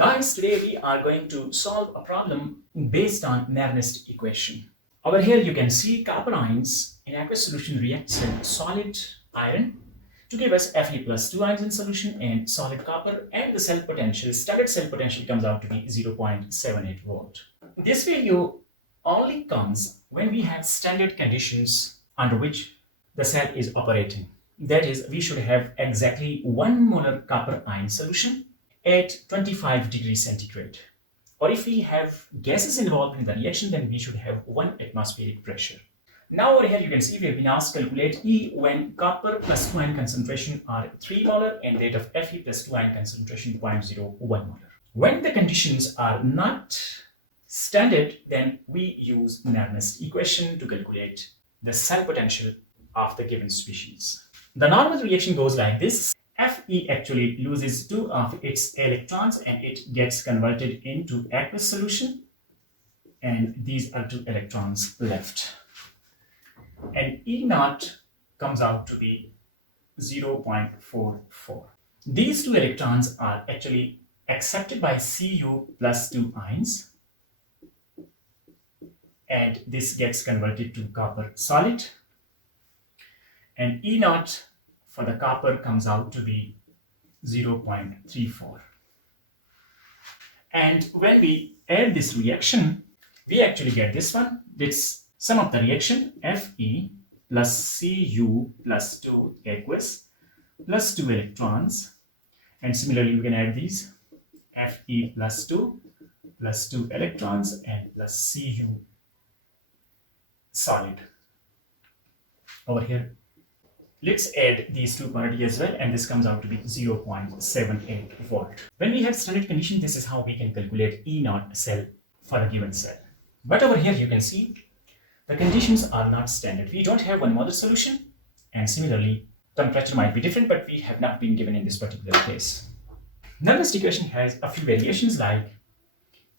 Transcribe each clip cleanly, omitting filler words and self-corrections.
Guys, today we are going to solve a problem based on nernest equation. Over here you can see copper ions in aqueous solution reacts with solid iron to give us Fe plus 2 ions in solution and solid copper, and the cell potential, standard cell potential, comes out to be 0.78 volt. This value only comes when we have standard conditions under which the cell is operating. That is, we should have exactly 1 molar copper ion solution at 25 degrees centigrade. Or if we have gases involved in the reaction, then we should have 1 atmospheric pressure. Now over here you can see we have been asked to calculate E when copper plus 2 ion concentration are 3 molar and that of Fe plus 2 ion concentration 0.01 molar. When the conditions are not standard, then we use nernest equation to calculate the cell potential of the given species. The normal reaction goes like this. Fe actually loses 2 of its electrons and it gets converted into aqueous solution, and these are 2 electrons left. And E naught comes out to be 0.44. These 2 electrons are actually accepted by Cu plus 2 ions, and this gets converted to copper solid, and E naught for the copper comes out to be 0.34. And when we add this reaction, we actually get this one. This sum of the reaction, Fe plus Cu plus 2 aqueous plus 2 electrons, and similarly we can add these, Fe plus 2 electrons and plus Cu solid. Over here, let's add these 2 quantities as well, and this comes out to be 0.78 volt. When we have standard condition, this is how we can calculate E naught cell for a given cell. But over here you can see the conditions are not standard. We don't have 1 molar solution, and similarly temperature might be different, but we have not been given in this particular case. Nernest equation has a few variations, like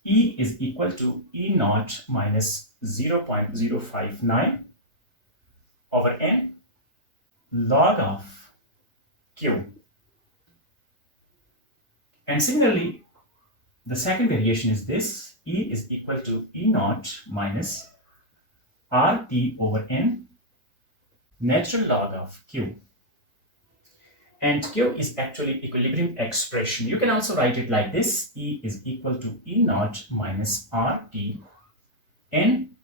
E is equal to E naught minus 0.059 over N log of Q. And similarly, the second variation is this: E is equal to E naught minus RT over N natural log of Q. And Q is actually equilibrium expression. You can also write it like this: E is equal to E naught minus RT N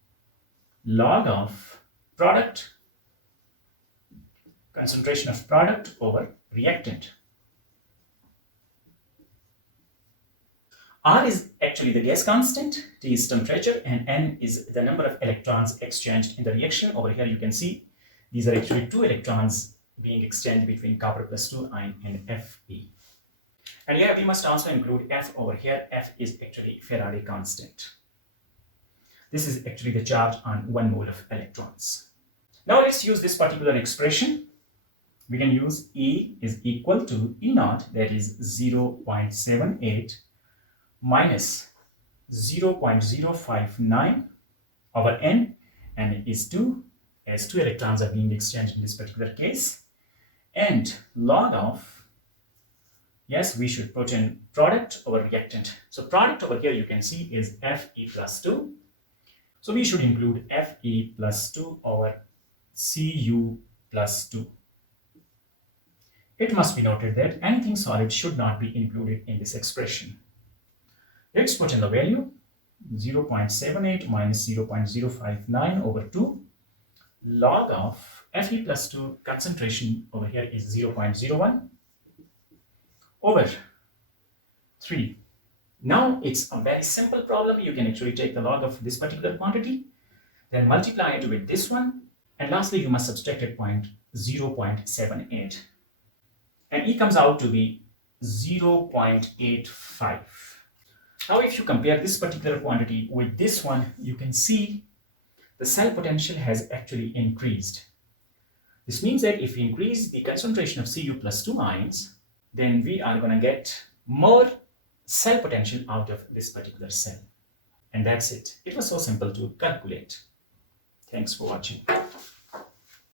log of product, concentration of product over reactant. R is actually the gas constant, T is temperature, and N is the number of electrons exchanged in the reaction. Over here you can see these are actually 2 electrons being exchanged between copper plus 2 ion and Fe. And yeah, we must also include F over here. F is actually Faraday constant. This is actually the charge on 1 mole of electrons. Now let's use this particular expression. We can use E is equal to E naught, that is 0.78 minus 0.059 over N, and it is 2, as 2 electrons are being exchanged in this particular case, and log of, yes, we should put in product over reactant. So product over here you can see is Fe plus 2. So we should include Fe plus 2 over Cu plus 2. It must be noted that anything solid should not be included in this expression. Let's put in the value: 0.78 minus 0.059 over 2 log of Fe plus 2 concentration over here is 0.01 over 3. Now it's a very simple problem. You can actually take the log of this particular quantity, then multiply it with this one, and lastly you must subtract at point 0.78. And E comes out to be 0.85. Now if you compare this particular quantity with this one, you can see the cell potential has actually increased. This means that if we increase the concentration of Cu plus 2 ions, then we are going to get more cell potential out of this particular cell. And that's it. It was so simple to calculate. Thanks for watching.